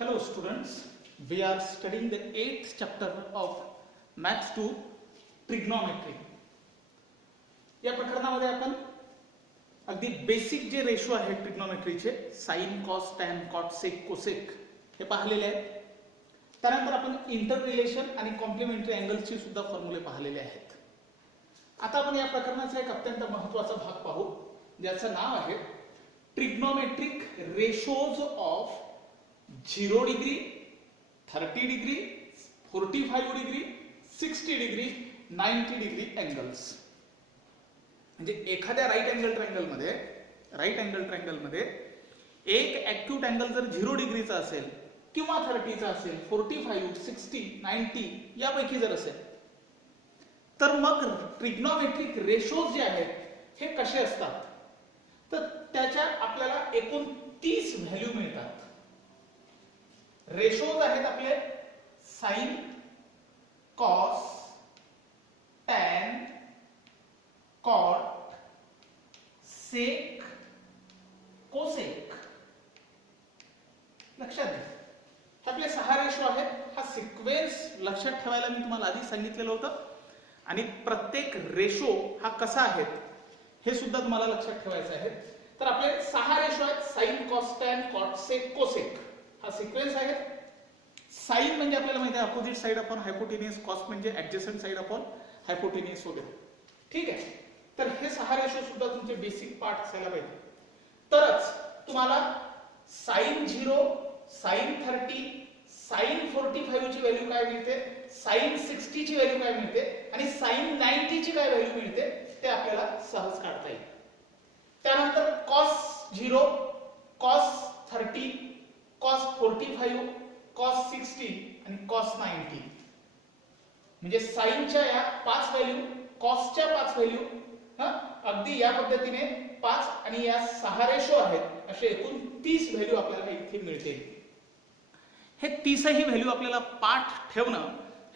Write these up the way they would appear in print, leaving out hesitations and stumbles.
Hello students, we are studying the 8th chapter of Maths 2 Trigonometry. या प्रकरणामध्ये आपण अगदी बेसिक जे रेशो आहेत ट्रिग्नोमेट्रीचे साइन, कॉस, टॅन, कॉट, सेक, कोसेक हे पाहिलेले आहेत. त्यानंतर आपण इंटर रिलेशन आणि कॉम्प्लिमेंटरी अँगल्सची सुद्धा फॉर्म्युले पाहिलेले आहेत. आता आपण या प्रकरणाचा एक अत्यंत महत्त्वाचा भाग पाहू ज्याचं नाव आहे trigonometric ratios of 0 degree, 30 degree, 45 degree, 60 degree, 90 degree angles. म्हणजे एखाद्या राईट अँगल ट्रायंगल मध्ये एक ऍक्यूट अँगल जर 0 डिग्रीचा असेल किंवा 30 चा असेल, 45, 60, 90 यापैकी जर असेल तर मग ट्रिग्नोमेट्रिक रेशोज जे आहेत हे कसे असतात तर त्याच्या आपल्याला एकूण 30 व्हॅल्यू मिळतात. रेशोज आहेत आपले साइन, कॉस, टॅन, कॉट, सेक, कोसेक. लक्षात घ्या हे आपले 6 रेशो आहेत. हा सिक्वेन्स लक्षात ठेवायला मी तुम्हाला आधी सांगितलेलं होतं आणि प्रत्येक रेशो हा कसा आहे हे सुद्धा तुम्हाला लक्षात ठेवायचं आहे. तर आपले 6 रेशो आहेत साइन, कॉस, टॅन, कॉट, सेक, कोसेक. हा सिक्वेन्स आहे. साइन म्हणजे आपल्याला माहिती आहे opposite side upon hypotenuse, cos म्हणजे ऍडजसंट साइड अपॉन हायपोटेनियस वगैरे. ठीक आहे. तर हे 6 रेशो सुद्धा तुमचे बेसिक पार्ट असायला पाहिजे. तरच तुम्हाला साइन 0, साइन 30, साइन 45 ची व्हॅल्यू काय मिळते, साइन 60 ची व्हॅल्यू काय मिळते आणि साइन 90 ची काय व्हॅल्यू मिळते ते आपल्याला सहज काढता येईल. त्यानंतर कॉस 0, कॉस 30, कॉस 45, कॉस 60 आणि कॉस 90. म्हणजे साइनच्या या 5 व्हॅल्यू, कॉसच्या 5 व्हॅल्यू, अगदी या पद्धतीने 5 आणि या 6 रेशो आहेत असे एकूण 30 व्हॅल्यू आपल्याला इथे मिळते. हे 30ही व्हॅल्यू आपल्याला पाठ ठेवणं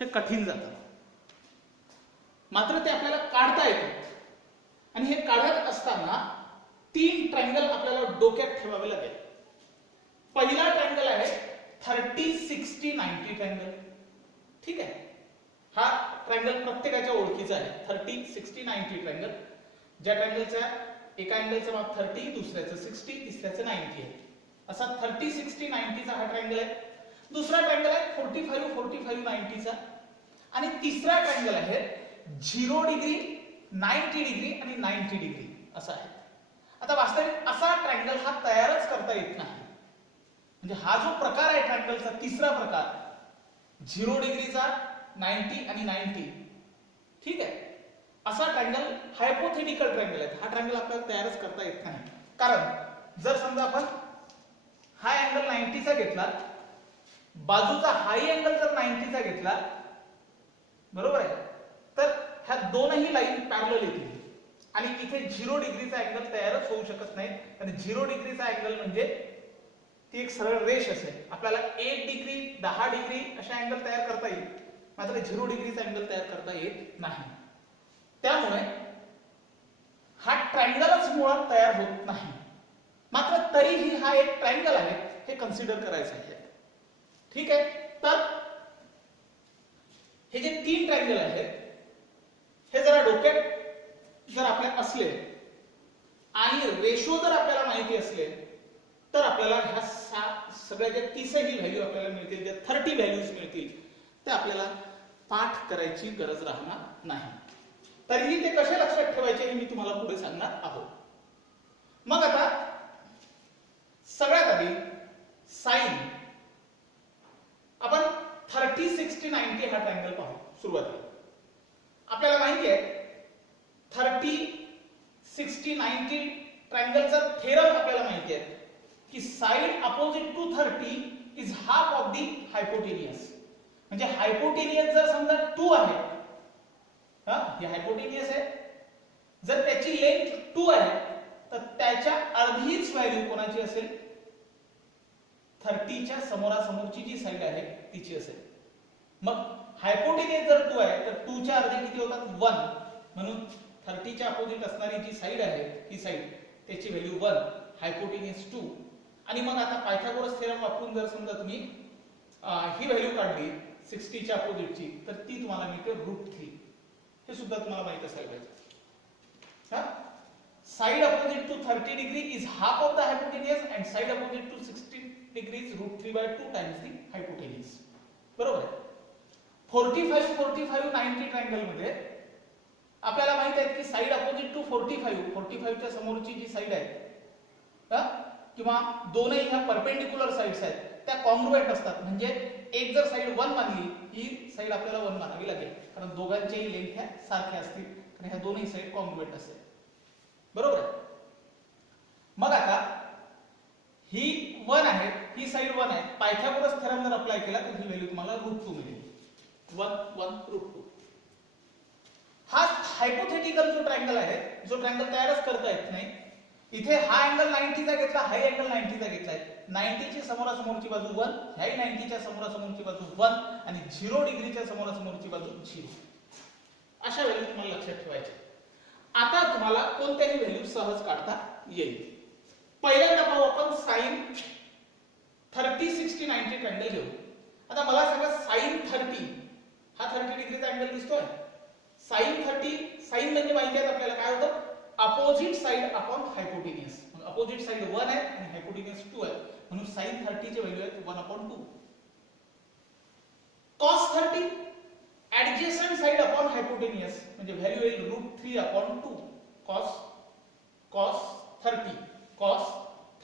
हे कठीण जातं, मात्र ते आपल्याला काढता येतात. आणि हे काढत असताना 3 ट्रायंगल आपल्याला डोक्यात ठेवावे लागेल. पहिला ट्रायंगल आहे 30, 60, 90 ट्रायंगल. ठीक आहे. हा ट्रायंगल प्रत्येकाच्या ओळखीचा आहे. 30, 60, 90 ट्रायंगल. ज्या ट्रायंगलचा एका अँगलचं माप 30, दुसऱ्याचं 60, तिसऱ्याचं 90 आहे. असा 30, 60, 90 चा हा ट्रायंगल आहे. दुसरा ट्रायंगल आहे 45, 45, 90 चा. आणि तिसरा ट्रायंगल आहे 0 डिग्री, 90 डिग्री आणि 90 डिग्री असा आहे. आता वास्तविक असा ट्रायंगल हा तयारच करता येत नाही. म्हणजे हा जो प्रकार आहे ट्रायंगलचा तिसरा प्रकार 0 डिग्रीचा, 90 आणि 90, ठीक आहे, असा ट्रायंगल हायपोथेटिकल ट्रायंगल आहे. हा ट्रायंगल आपल्याला तयारच करता येत नाही. कारण जर समजा आपण हा अँगल 90 चा घेतला, बाजूचा हाई अँगल जर 90 चा घेतला, बरोबर आहे, तर ह्या दोनही लाईन पॅरलल येतील आणि इथे 0 डिग्रीचा अँगल तयारच होऊ शकत नाही. आणि 0 डिग्रीचा अँगल म्हणजे ती एक सरळ रेष असेल. आपल्याला 1 डिग्री, 10 डिग्री अशा अँगल तयार करता येईल, मात्र 0 डिग्रीचा अँगल तयार करता येत नाही. त्यामुळे हा ट्रायंगलच मुळात तयार होत नाही. मात्र तरीही हा एक ट्रायंगल आहे हे कन्सिडर करायचं आहे. ठीक आहे. तर हे जे 3 ट्रायंगल आहेत हे जरा डोक्यात जर आपल्या असले आणि रेशो जर आपल्याला माहिती असले तर आपल्याला ह्या सगळ्या ज्या 30ही व्हॅल्यू आपल्याला मिळतील, ज्या 30 व्हॅल्यूज मिळतील ते आपल्याला पाठ करायची गरज राहणार नाही. तरीही ते कसे लक्षात ठेवायचे हे मी तुम्हाला पुढे सांगणार आहोत. मग आता सगळ्यात आधी साइन आपण 30, 60, 90 हा ट्रायंगल पाहू. सुरुवातीला आपल्याला माहिती आहे 30, 60, 90 ट्रायंगलचा थेरम आपल्याला माहिती आहे की side opposite to 30 is half of the hypotenuse. म्हणजे हायपोटेनियस जर समजा 2 आहे, हे हायपोटेनियस आहे, जर त्याची लेंथ 2 आहे तर त्याच्या अर्धीच व्हॅल्यू कोणाची असेल, 30 च्या समोरासमोरची जी साइड आहे तिची असेल. मग हायपोटेनियस जर 2 आहे तर 2 च्या अर्धे किती होतात, 1. म्हणून 30 च्या अपोजिट असणारी जी साइड आहे ही साइड त्याची व्हॅल्यू 1, हायपोटेनियस 2. आणि मग आता पायथागोरस थेरम वापरून जर समजा तुम्ही ही व्हॅल्यू काढली 60 च्या अपोजिटची, तर ती तुम्हाला मिळते √3. हे सुद्धा तुम्हाला माहित असायला पाहिजे. Side opposite to 30 degree is half of the hypotenuse and side opposite to 60 degree is √3/2 times the hypotenuse. बरोबर आहे. 45 45 90 ट्रायंगल मध्ये आपल्याला माहित आहे की साइड अपोजिट टू 45 च्या समोरची जी साइड आहे किंवा दोनही ह्या परपेंडिक्युलर साइड्स आहेत त्या कॉन्ग्रुएंट असतात. म्हणजे एक जर साइड 1 मानली, ही साइड आपल्याला 1 मानावी लागेल, कारण दोघांच्याही लेंथ ह्या सारख्या असतील आणि ह्या दोन्ही साइड कॉन्ग्रुएंट असतील. बरोबर आहे. मग आता ही 1 आहे, ही साइड 1 आहे. पायथागोरस थेरम जर अप्लाय केला तर ही व्हॅल्यू तुम्हाला √2 मिळेल. 1 1 √2. हा हायपोथेटिकल जो ट्रायंगल आहे, जो ट्रायंगल तयारच करता येत नाही, इथे हा अँगल 90 चा घेतला, हा अँगल 90 चा घेतलाय. 90 ची समोरासमोरची बाजू 1, ह्याही 90 च्या समोरासमोरची बाजू 1 आणि 0 डिग्रीच्या समोरासमोरची बाजू 0. अशा व्हॅल्यू तुम्हाला लक्षात ठेवायच्या. आता तुम्हाला कोणत्याही व्हॅल्यू सहज काढता येईल. पहिल्यांदा पाहू आपण sin 30 60 90 ट्रायंगल घेऊ. आता मला सांगा sin 30, हा 30 डिग्रीचा अँगल दिसतोय. sin 30, sin म्हणजे माहिती आहे आपल्याला काय होतं, opposite side upon hypotenuse. Opposite side 1 आहे आणि हायपोटेनियस 2 आहे, म्हणून sin 30 ची व्हॅल्यू आहे 1/2. cos 30 adjacent side upon hypotenuse, म्हणजे व्हॅल्यू येईल √3/2. cos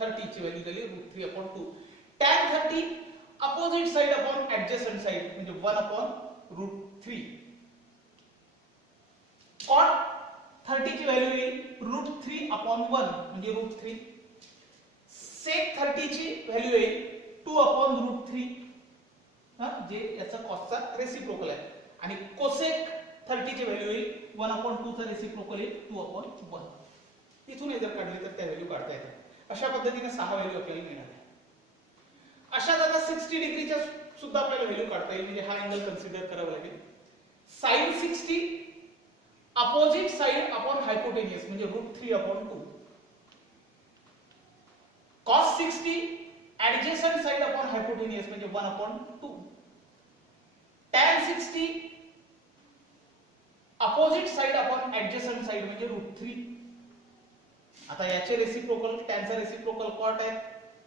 30 ची व्हॅल्यू झाली √3/2. tan 30 opposite side upon adjacent side, म्हणजे 1/√3. cot 30 ची व्हॅल्यू येईल √3/1 म्हणजे √3. sec 30 ची व्हॅल्यू येईल 2/√3, जे याचा कॉसचा रेसिप्रोकल आहे. आणि कोसेक 30 ची व्हॅल्यू येईल 1/2 चा रेसिप्रोकल येईल 2/1. इथून जर काढली तर त्या व्हॅल्यू काढता येतात. अशा पद्धतीने 6 व्हॅल्यू आपल्याला मिळाल्या. अशाच आता 60 डिग्रीच्या सुद्धा आपल्याला व्हॅल्यू काढता येईल, म्हणजे हा अँगल कन्सिडर करावा लागेल. sin 60 opposite side upon hypotenuse, म्हणजे √3/2. cos 60 adjacent side upon hypotenuse, म्हणजे 1/2. tan 60 opposite side upon adjacent side, म्हणजे √3. आता याचे रेसिप्रोकल, tan चा रेसिप्रोकल cot आहे,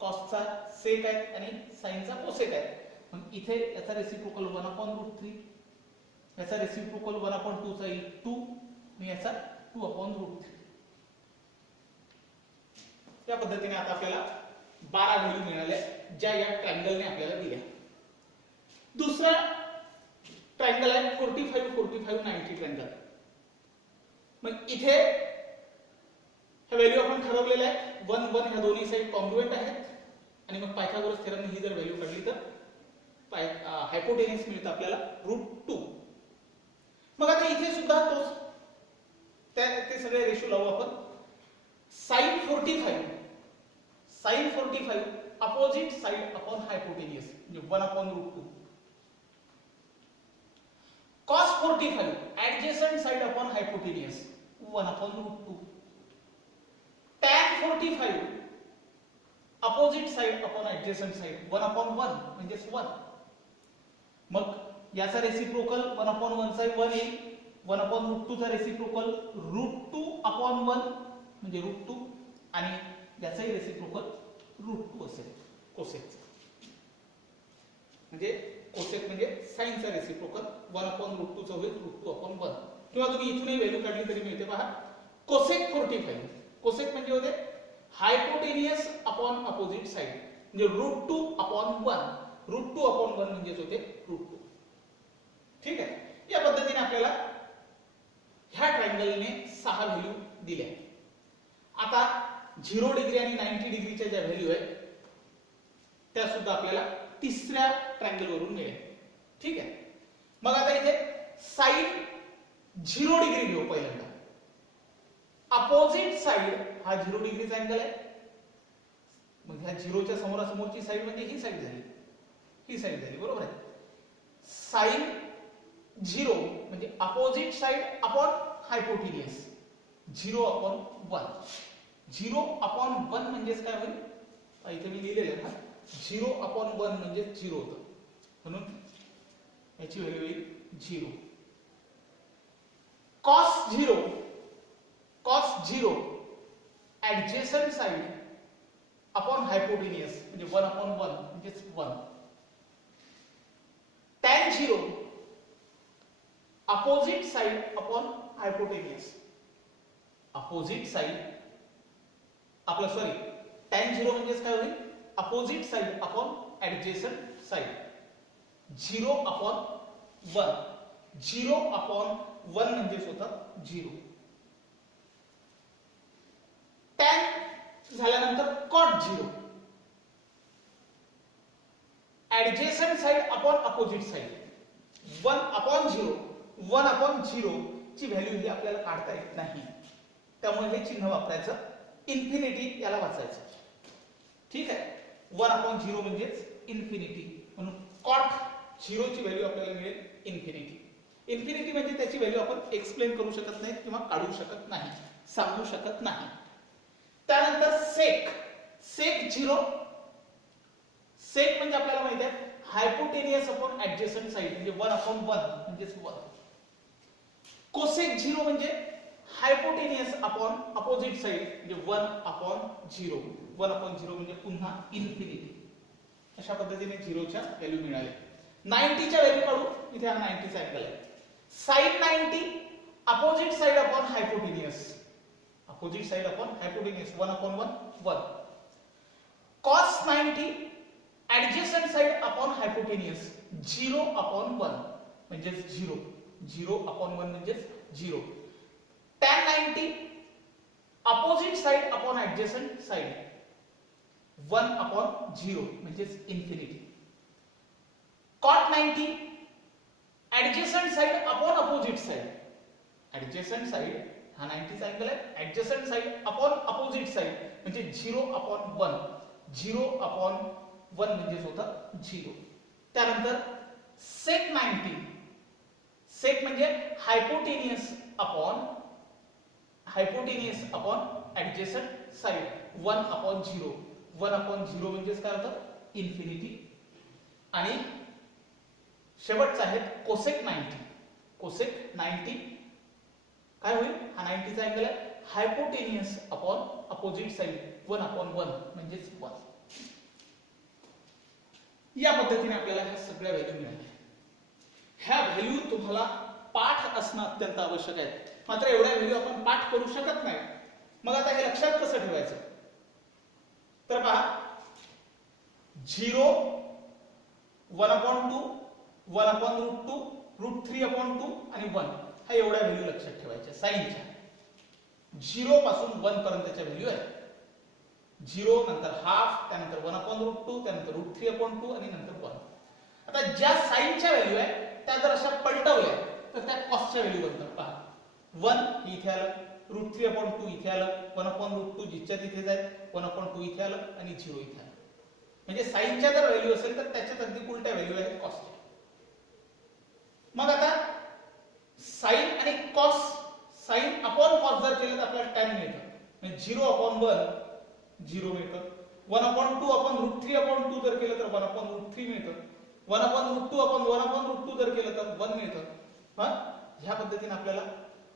cos चा sec आहे आणि sin चा cosec आहे. मग इथे याचा रेसिप्रोकल 1/√3, याचा रेसिप्रोकल 1/2 चा येईल 2 आणि याचा 2/√3. या पद्धतीने आता आपल्याला 12 व्हॅल्यू मिळाल्या, ज्या या ट्रायंगलने आपल्याला दिल्या. दुसरा ट्रायंगल आहे 45 45 90 ट्रायंगल. मग इथे हे व्हॅल्यू आपण ठरवलेले आहे 1 1, ह्या दोन्ही साइड कॉन्ग्रुएंट आहेत. आणि मग पायथागोरस थेरमने ही जर व्हॅल्यू काढली तर हायपोटेनियस मिळतं आपल्याला √2. मग आता इथे सुद्धा तोच ते सगळे रेशो लावू आपण. sin 45 opposite side upon hypotenuse, म्हणजे 1/√2. cos 45 adjacent side upon hypotenuse, 1/√2. tan 45 opposite side upon adjacent side, 1/1 म्हणजे 1. मग याचा रेसिप्रोकल 1/1 चा 1 येईल, 1/√2 चा रेसिप्रोकल √2/1 म्हणजे √2 आणि याचाही रेसिप्रोकल √2 असेल कोसेक. म्हणजे कोसेक म्हणजे sin चा रेसिप्रोकल 1/√2 चा होईल √2/1. किंवा तुम्ही इथूनही व्हॅल्यू काढली तरी मिळते. पहा कोसेक 45, कोसेक म्हणजे होते हायपोटेनियस अपॉन अपोजिट साइड, म्हणजे √2/1. √2/1 म्हणजेच होते √2. ठीक आहे. या पद्धतीने आपल्याला ह्या ट्रायंगलने 6 व्हॅल्यू दिल्या. आता 0 डिग्री आणि 90 डिग्रीच्या ज्या व्हॅल्यू आहेत त्या सुद्धा आपल्याला तिसऱ्या ट्रायंगल वरून मिळेल. ठीक आहे. मग आता इथे sin 0 डिग्री घेऊ पहिल्यांदा. अपोजिट साइड हा 0 डिग्रीचा अँगल आहे. मग ह्या 0च्या समोरासमोरची साइड म्हणजे ही साइड झाली, ही साइड झाली. बरोबर आहे. sin 0 म्हणजे अपोजिट साइड अपॉन हायपोटेनियस, 0/1. 0/1 म्हणजेच काय होईल इथे मी लिहिलेलं आहे ना 0/1 म्हणजे 0 होतं, म्हणून याची व्हॅल्यू येईल 0. cos 0 adjacent side upon hypotenuse म्हणजे 1/1 म्हणजेच 1. tan 0 opposite side upon hypotenuse. Opposite side आपलं tan 0 म्हणजेच काय होईल opposite side upon adjacent side. 0/1 0/1 म्हणजेच होतं 0. tan झाल्यानंतर cot 0 adjacent side upon opposite side. 1/0 1/0 ची व्हॅल्यू ही आपल्याला काढता येत नाही, त्यामुळे हे चिन्ह वापरायचं, इन्फिनिटी याला वाचायचं. ठीक आहे, 1/0 म्हणजेच इन्फिनिटी, म्हणून cot 0 ची व्हॅल्यू आपल्याला मिळेल इन्फिनिटी. इन्फिनिटी म्हणजे त्याची व्हॅल्यू आपण एक्सप्लेन करू शकत नाही किंवा काढू शकत नाही, सांगू शकत नाही. त्यानंतर sec 0 म्हणजे आपल्याला माहिती आहे हायपोटेनियस अपॉन ऍडजेसंट साइड म्हणजे 1/1 म्हणजेच 1. cosec 0 म्हणजे हायपोटेनियस अपॉन अपोजिट साइड म्हणजे 1/0. 1/0 म्हणजे पुन्हा इन्फिनिटी. अशा पद्धतीने 0 च्या व्हॅल्यू मिळाल्या. 90 च्या व्हॅल्यू काढू. इथे हा 90 चा अँगल आहे. sin 90 opposite side upon hypotenuse. Opposite side upon hypotenuse 1/1 1. cos 90 adjacent side upon hypotenuse 0/1 म्हणजेच 0. 0/1 म्हणजेच 0. tan 90 opposite side upon adjacent side 1/0 म्हणजेच infinity. cot 90 adjacent side upon opposite side. Adjacent side हा 90 चा अँगल आहे. Adjacent side upon opposite side म्हणजे 0/1. 0/1 म्हणजेच होता 0. त्यानंतर sec 90 sec म्हणजे हायपोटेनियस अपॉन ऍडजेसंट साइड 1/0. 1/0 म्हणजेच काय होतं इन्फिनिटी. आणि शेवटचा आहे cosec 90. cosec 90 काय होईल, हा 90 चा अँगल आहे, हायपोटेनियस अपॉन अपोजिट साइड 1/1 म्हणजेच 1. या पद्धतीने आपल्याला ह्या सगळ्या व्हॅल्यू मिळाल्या. ह्या व्हॅल्यू तुम्हाला पाठ असणं अत्यंत आवश्यक आहे. मात्र एवढ्या व्हॅल्यू आपण पाठ करू शकत नाही. मग आता हे लक्षात कसं ठेवायचं, तर पहा 0 1/2 1/√2 √3/2 आणि 1 हा एवढ्या व्हॅल्यू लक्षात ठेवायच्या साइनच्या. 0 पासून 1 पर्यंतच्या व्हॅल्यू आहेत. 0 नंतर हाफ, त्यानंतर 1/√2, त्यानंतर √3/2 आणि नंतर 1. आता ज्या साइनच्या व्हॅल्यू आहेत त्या जर अशा पलटवल्या तर त्या कॉसच्या व्हॅल्यू बनतात. पहा 1 इथे आलं, √3/2 इथे आलं, 1/√2 जिथच्या तिथेच आहे, 1/2 इथे आलं आणि 0 इथे आलं. म्हणजे साइनच्या जर व्हॅल्यू असेल तर त्याच्यात अगदी उलट्या व्हॅल्यू आहेत कॉसच्या. मग आता साइन आणि कॉस, साइन अपॉन कॉस जर केलं तर आपल्याला tan मिळतं. म्हणजे 0/1 0 मिळतं. 1/2 जर केलं तर 1/√3 मिळतं. 1/√2 जर केलं तर 1 मिळतं. ह्या पद्धतीने आपल्याला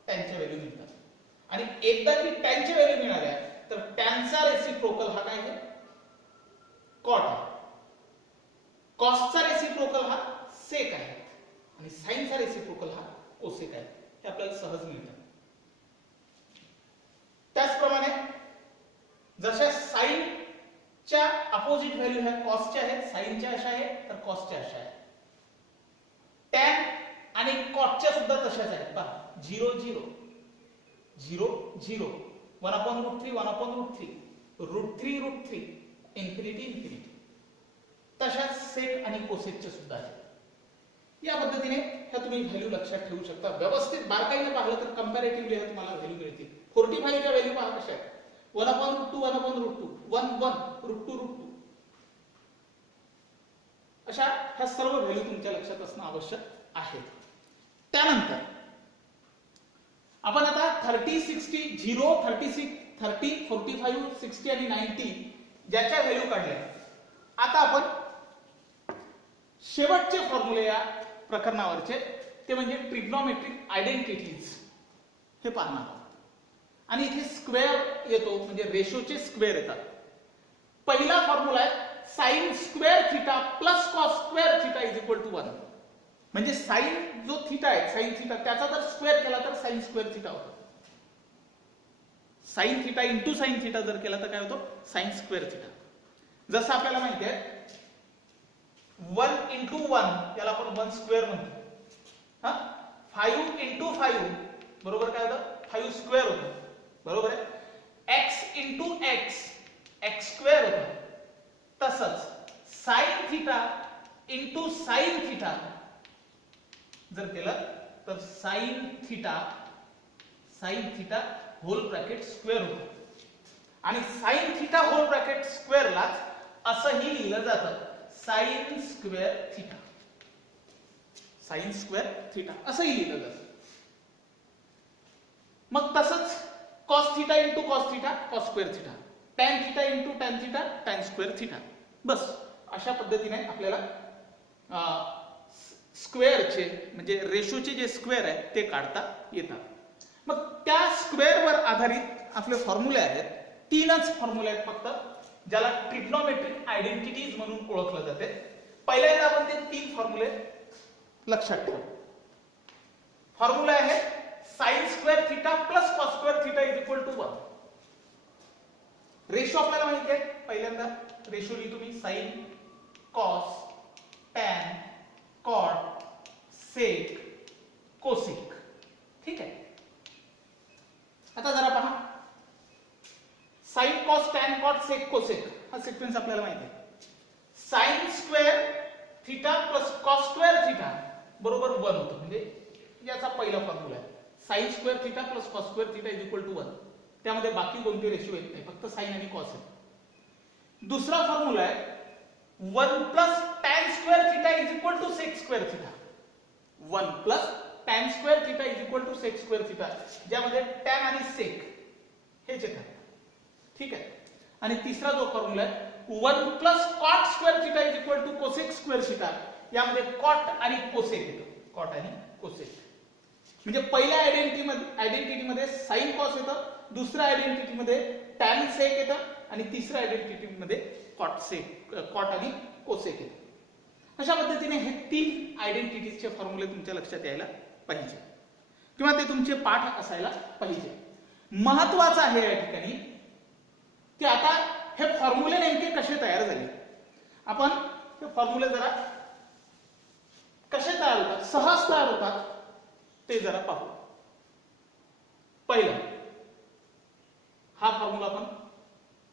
टॅनच्या व्हॅल्यू मिळतात. आणि एकदा की टॅनच्या व्हॅल्यू मिळाल्या तर टॅनचा रेसिप्रोकल हा काय आहे, कॉट आहे. कॉसचा रेसिप्रोकल हा सेक आहे आणि साइनचा रेसिप्रोकल हा कोसेक आहे. हे आपल्याला सहज मिळतं. त्याचप्रमाणे जशा साइनच्या अपोजिट व्हॅल्यू ह्या कॉसच्या आहेत, साइनच्या अशा आहेत तर कॉसच्या अशा आहेत. टॅन आणि कॉटच्या सुद्धा तशाच आहेत. पहा 0 0 0 0 1/√3 1/√3 √3 इन्फिनिटी इन्फिनिटी. तशाच सेक आणि कोसेकच्या सुद्धा आहेत. या पद्धतीने ह्या तुम्ही व्हॅल्यू लक्षात ठेवू शकता. व्यवस्थित बारकाईने पाहिलं तर कंपॅरेटिव्हली ह्या तुम्हाला व्हॅल्यू मिळतील. 45 च्या व्हॅल्यू पहा कशा आहेत, 1/√2 1/√2 1 1 √2 अशा ह्या सर्व व्हॅल्यू तुमच्या लक्षात असणं आवश्यक आहे. त्यानंतर आपण आता 30 60 0 36 30 45 60 आणि 90 ज्याच्या व्हॅल्यू काढल्या. आता आपण शेवटचे फॉर्म्युले या प्रकरणावरचे ते म्हणजे ट्रिग्नोमेट्रिक आयडेंटिटीज हे पाहणार आहोत. आणि इथे स्क्वेअर येतो म्हणजे रेशोचे स्क्वेअर येतात. पहिला फॉर्म्युला आहे sine square theta plus cos square theta is equal to 1. म्हणजे साइन जो थिटा आहे साइन थिटा त्याचा जर स्क्वेअर केला तर साइन स्क्वेअर थिटा होतो. Sign theta into sine theta जर केला तर काय होतो साइन स्क्वेअर थिटा. जसं आपल्याला माहिती आहे 1 इंटू 1 याला आपण 1 स्क्वेअर म्हणतो. 5 इंटू 5 बरोबर काय होतं 5 स्क्वेअर होतं. बरोबर आहे. x इंटू x स्क्वेअर होतं. तसंच sine theta into sine theta जर केलं तर sine theta whole bracket square होतं. आणि साइन थिटा होल ब्रॅकेट स्क्वेअरला असंही लिहिलं जातं साइन स्क्वेअर थिटा असंही लिहिलं जातं. मग तसंच cos theta into cos theta cos square theta, tan theta into tan theta tan square theta. बस अशा पद्धतीने आपल्याला स्क्वेअरचे म्हणजे रेशोचे जे स्क्वेअर आहे ते काढता येतात. मग त्या स्क्वेअरवर आधारित आपले फॉर्म्युले आहेत. 3च फॉर्म्युले आहेत फक्त, ज्याला ट्रिग्नोमेट्रिक आयडेंटिटीज म्हणून ओळखलं जाते. पहिल्यांदा आपण ते 3 फॉर्म्युले लक्षात ठेवू. फॉर्म्युला आहे sine square theta plus cos square theta is equal to 1. Ratio आपल्याला माहिती आहे. पहिल्यांदा रेशो लिहितो मी साइन कॉस टॅन कॉट सेक कोसेक. ठीक आहे. आता जरा पहा साइन कॉस टॅन कॉट सेक कोसेक हा सिक्वेन्स आपल्याला माहिती आहे. Sine square theta plus cos square theta बरोबर 1 होतं. म्हणजे याचा पहिला फॉर्म्युला आहे sine square theta plus cos square theta is equal to 1. त्यामध्ये बाकी कोणते रेशो येत नाही, फक्त साइन आणि कॉस आहे. दुसरा फॉर्म्युला आहे 1 plus tan square theta is equal to sec square theta. 1 plus tan square theta is equal to sec square theta, ज्यामध्ये टॅन आणि सेक हेच येतात. ठीक आहे. आणि तिसरा जो फॉर्म्युला आहे 1 plus cot square theta is equal to cosec square theta, यामध्ये कॉट आणि कोसेक येतो. कॉट आणि कोसेक म्हणजे पहिल्या आयडेंटिटीमध्ये साइन कॉस येतं, दुसऱ्या आयडेंटिटीमध्ये टॅन सेक येतं आणि तिसऱ्या आयडेंटिटीमध्ये कॉट आणि कोसेक येतं. अशा पद्धतीने हे 3 आयडेंटिटीजचे फॉर्म्युले तुमच्या लक्षात यायला पाहिजे किंवा ते तुमचे पाठ असायला पाहिजे. महत्वाचं आहे या ठिकाणी की आता हे फॉर्म्युले नेमके कसे तयार झाले. आपण हे फॉर्म्युले जरा कसे तयार होतात, सहज तयार होतात ते जरा पाहू. पहिलं हा फॉर्म्युला आपण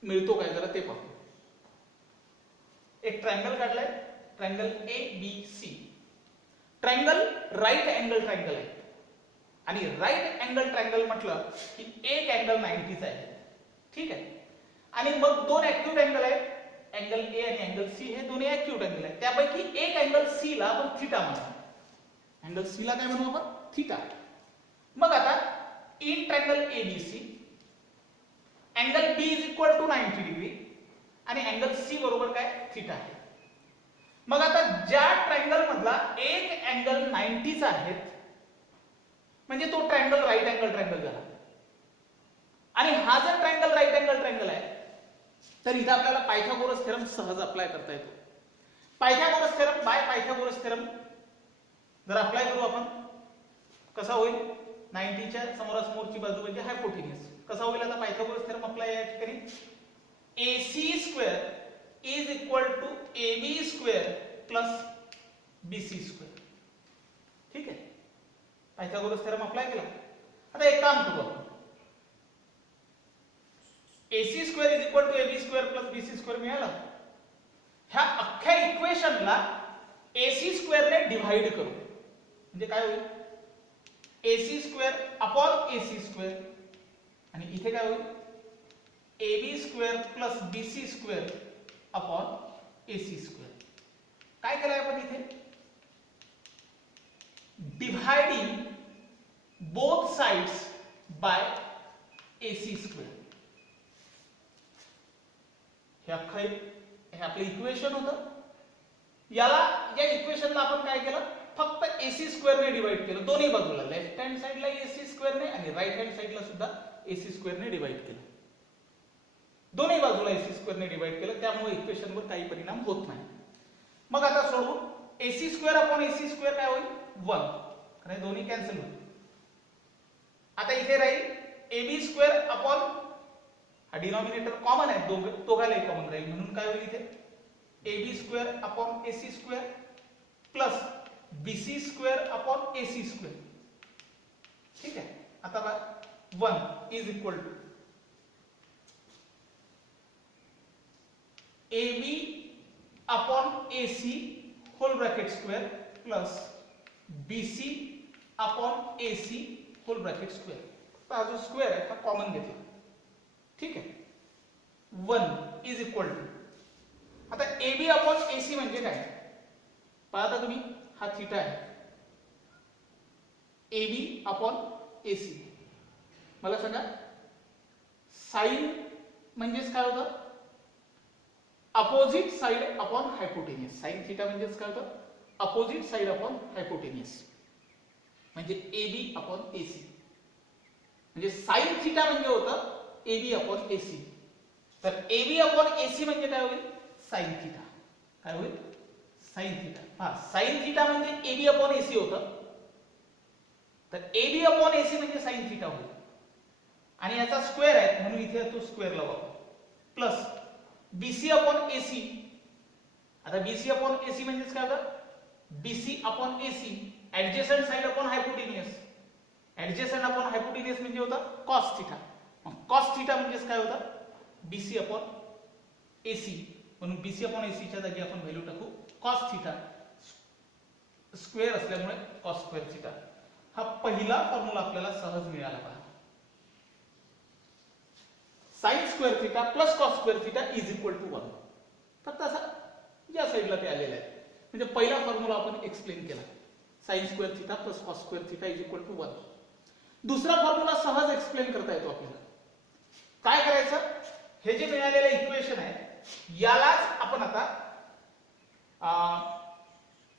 मिळतो काय जरा ते पाहू. एक ट्रायंगल काढलाय, triangle ABC. Triangle right angle triangle आहे आणि राईट अँगल ट्रायंगल म्हटलं की एक अँगल 90 चा आहे. ठीक आहे. आणि मग 2 ऍक्यूट अँगल आहेत, अँगल A आणि अँगल C. हे दोन्ही ऍक्यूट अँगल आहेत. त्यापैकी एक अँगल C ला आपण थीटा म्हणू. अँगल C ला काय म्हणू आपण थीटा. मग आता in triangle ABC angle B is equal to 90 degree आणि अँगल C बरोबर काय थीटा आहे. मग आता ज्या ट्रायंगल मधला एक अँगल 90 चा आहे म्हणजे तो ट्रायंगल राईट अँगल ट्रायंगल झाला. आणि हा जर ट्रायंगल राईट अँगल ट्रायंगल आहे तर इथे आपल्याला पायथागोरस थेरम सहज अप्लाय करता येतो. Pythagoras theorem bye Pythagoras theorem जर अप्लाय करू आपण कसा होईल. 90 च्या समोरासमोरची बाजू म्हणजे हायपोटेन्यूस. कसा होईल आता पायथागोरस थेरम अप्लाय या ठिकाणी AC square is equal to AB square plus BC square. ठीक आहे. पायथागोरस थेरम अप्लाय केला. आता एक काम करू आपण AC square is equal to AB square plus BC square मिळाला. ह्या अख्ख्या इक्वेशनला AC स्क्वेअर ने डिवाइड करू म्हणजे काय होईल AC square upon AC square आणि इथे काय होईल AB square plus BC square upon AC square. काय केलंय आपण इथे dividing both sides by AC square. हे आपलं इक्वेशन होतं. या इक्वेशनला आपण काय केलं, फक्त AC स्क्वेअरने डिवाइड केलं दोन्ही बाजूला. लेफ्ट हँड साइडला AC स्क्वेअरने आणि राईट हँड साइडला सुद्धा AC स्क्वेअरने डिवाइड केलं. दोन्ही बाजूला AC स्क्वेअरने डिवाइड केलं, त्यामुळे इक्वेशनवर काही परिणाम होत नाही. मग आता सोडवू. AC square upon AC square काय होईल, 1, कारण दोन्ही कॅन्सल होईल. आता इथे राहील AB स्क्वेअर अपॉन, हा डिनॉमिनेटर कॉमन आहे, दोघांनाही कॉमन राहील, म्हणून काय होईल इथे AB square upon AC square plus BC square upon AC square. ठीक आहे. आता बघा 1 इज इक्वल टू AB अपॉन AC whole bracket square plus BC upon AC whole bracket square. हा जो स्क्वेअर आहे हा कॉमन घेतला. ठीक आहे. 1 इज इक्वल टू, आता AB अपॉन AC म्हणजे काय पाहता तुम्ही, हा थीटा आहे. AB अपॉन AC, मला सांगा साइन म्हणजेच काय होतं, opposite side upon hypotenuse. Sine theta म्हणजेच काय होतं, अपोजिट साइड अपॉन हायपोटेनियस, म्हणजे AB अपॉन AC. म्हणजे साइन थीटा म्हणजे होतं AB अपॉन AC. तर AB अपॉन AC म्हणजे काय होईल, साइन थीटा. काय होईल, साइन थीटा. हा, साइन थीटा म्हणजे AB अपॉन AC होतं, तर AB अपॉन AC म्हणजे साइन थीटा होईल. आणि याचा स्क्वेअर आहे म्हणून इथे तो स्क्वेअर लावा, प्लस BC अपॉन AC. आता BC अपॉन AC म्हणजेच काय होतं, BC upon AC adjacent side upon hypotenuse. Adjacent upon hypotenuse म्हणजे होतं कॉस थीटा. कॉस थीटा म्हणजेच काय होतं, BC अपॉन AC, म्हणून BC अपॉन AC च्या जागी आपण व्हॅल्यू टाकू कॉस थीटा. स्क्वेअर असल्यामुळे कॉस स्क्वेअर थीटा. हा पहिला फॉर्म्युला आपल्याला सहज मिळाला पहा. Sine square theta plus cos square theta is equal to 1. फक्त असा या साइडला ते आलेलं आहे, म्हणजे पहिला फॉर्म्युला आपण एक्सप्लेन केला. Sine square theta plus cos square theta is equal to 1. दुसरा फॉर्म्युला सहज एक्सप्लेन करता येतो आपल्याला. काय करायचं, हे जे मिळालेलं इक्वेशन आहे यालाच आपण आता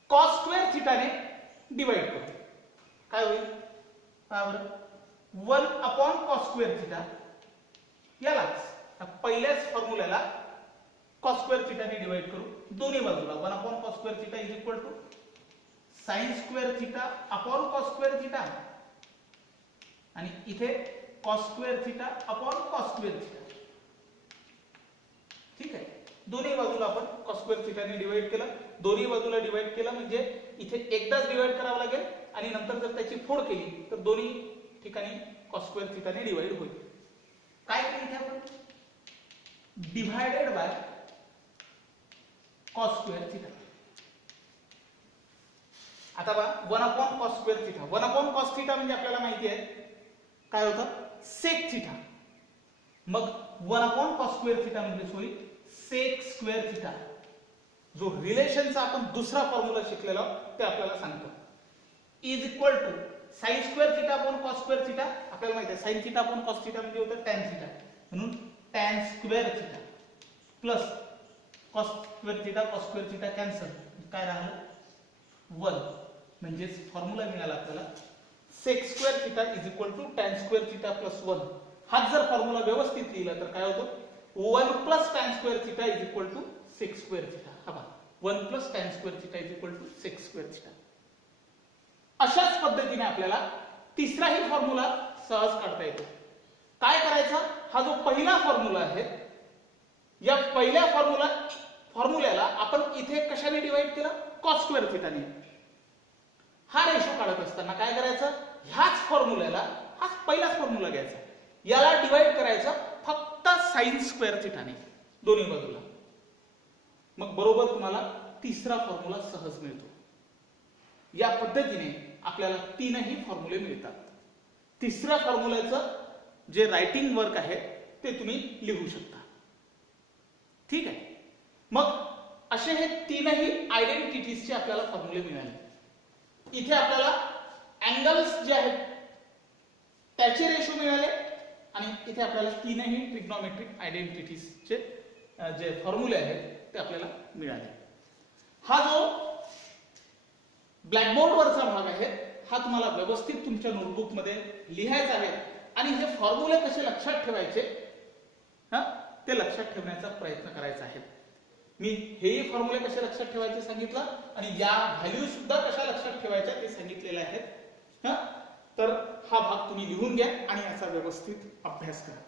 कॉस स्क्वेअर थीटाने डिवाइड करू. काय होईल पहा बरं, 1 अपॉन कॉस स्क्वेअर थीटा. यालाच पहिल्याच फॉर्म्युल्याला कॉस स्क्वेअर थीटाने डिवाइड करू दोन्ही बाजूला. 1 upon cos square theta is equal to sine square theta upon cos square theta, आणि इथे cos square theta upon cos square theta. ठीक आहे. दोन्ही बाजूला आपण कॉस स्क्वेअर थीटाने डिवाइड केलं. दोन्ही बाजूला डिवाइड केलं म्हणजे इथे एकदाच डिवाइड करावं लागेल, आणि नंतर जर त्याची फोड केली तर दोन्ही ठिकाणी कॉस स्क्वेअर थीटाने डिवाइड होईल. काय केलं इथे आपण, divided by cos square theta. आता बघा 1 upon cos square theta. 1 upon cos theta म्हणजे आपल्याला माहिती आहे काय होतं, सेक थीटा. मग 1 अपॉन कॉस स्क्वेअर थीटा म्हणजे होईल सेक स्क्वेअर थीटा. जो रिलेशनचा आपण दुसरा फॉर्म्युला शिकलेलो ते आपल्याला सांगतो, is equal to sine square theta upon cos square theta. आपल्याला माहिती आहे sine theta upon cos theta म्हणजे होतं टॅन थीटा, म्हणून tan square theta plus cos square theta. Cos square theta cancel, काय राहिलं 1. म्हणजेच फॉर्म्युला मिळाला आपल्याला sec square theta is equal to tan square theta plus 1. हाच जर फॉर्म्युला व्यवस्थित लिहिला तर काय होतं, 1 plus tan square theta is equal to sec square theta. हा बघा 1 plus tan square theta is equal to sec square theta. अशाच पद्धतीने आपल्याला तिसराही फॉर्म्युला सहज काढता येतो. काय करायचं, हा जो पहिला फॉर्म्युला आहे या पहिल्या फॉर्म्युल्याला आपण इथे कशाने डिवाइड केलं, कॉस स्क्वेअर थीटाने. हा रेशो काढत असताना काय करायचं, ह्याच फॉर्म्युल्याला हाच पहिलाच फॉर्म्युला घ्यायचा, याला डिवाइड करायचं फक्त साइन स्क्वेअर थीटाने दोन्ही बाजूला. मग बरोबर तुम्हाला तिसरा फॉर्म्युला सहज मिळतो. या पद्धतीने आपल्याला तीनही फॉर्म्युले मिळतात. तिसऱ्या फॉर्म्युल्याचं जे रायटिंग वर्क आहे ते तुम्ही लिहू शकता. ठीक आहे. मग असे हे तीनही आयडेंटिटीजचे आपल्याला फॉर्म्युले मिळाले. इथे आपल्याला अँगल्स जे आहेत त्याचे रेशो मिळाले, आणि इथे आपल्याला तीनही ट्रिग्नोमेट्रिक आयडेंटिटीजचे जे फॉर्म्युले आहेत ते आपल्याला मिळाले. हा जो ब्लॅकबोर्डवरचा भाग आहे हा तुम्हाला व्यवस्थित तुमच्या नोटबुकमध्ये लिहायचा आहे आणि हे फॉर्म्युले कसे लक्षात ठेवायचे ते लक्षात ठेवण्याचा प्रयत्न करायचा आहे. मी हेही फॉर्म्युले कसे लक्षात ठेवायचे सांगितलं आणि या व्हॅल्यू सुद्धा कशा लक्षात ठेवायच्या ते सांगितलेले आहेत. तर हा भाग तुम्ही लिहून घ्या आणि याचा व्यवस्थित अभ्यास करा.